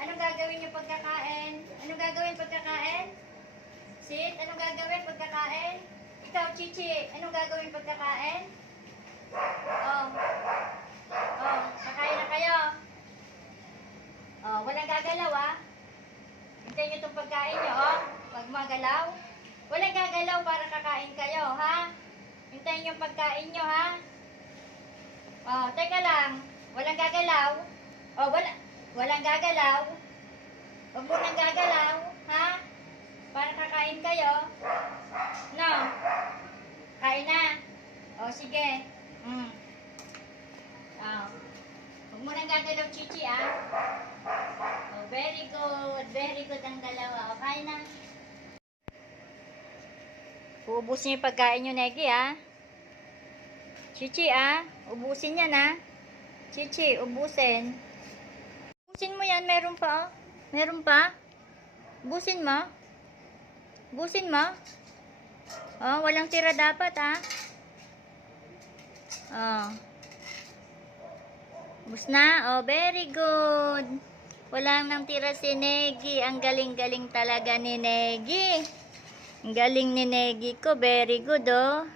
Anong gagawin niyo pagkakain? Anong gagawin pagkakain? Sid, anong gagawin pagkakain? Ikaw, Chichi, anong gagawin pagkakain? Oh. Oh, kakain na kayo. Oh, walang gagalaw ah. Hintayin niyo itong pagkain niyo, oh. Pag magalaw. Walang gagalaw para kakain kayo, ha? Hintayin niyo yung pagkain niyo, ha? Oh, teka lang. Walang gagalaw. Oh, walang gagalaw. Huwag mo nang gagalaw, ha? Para kakain kayo. No. Kain na. Oh, sige. Oh. Huwag mo nang gagalaw, Chichi, ah. Oh, very good. Very good ang dalawa. O, kain na. Uubusin yung pagkain nyo, Negi, ah. Chichi, ah. Ubusin yan, ah. Chichi, ubusin. Ubusin mo yan. Meron pa, oh. Meron pa. Ubusin mo. Ubusin mo. Oh, walang tira dapat, ah. Oh. Ubus na? Oh, very good. Walang nang tira si Negi. Ang galing-galing talaga ni Negi. Ang galing ni Negi ko. Very good, oh.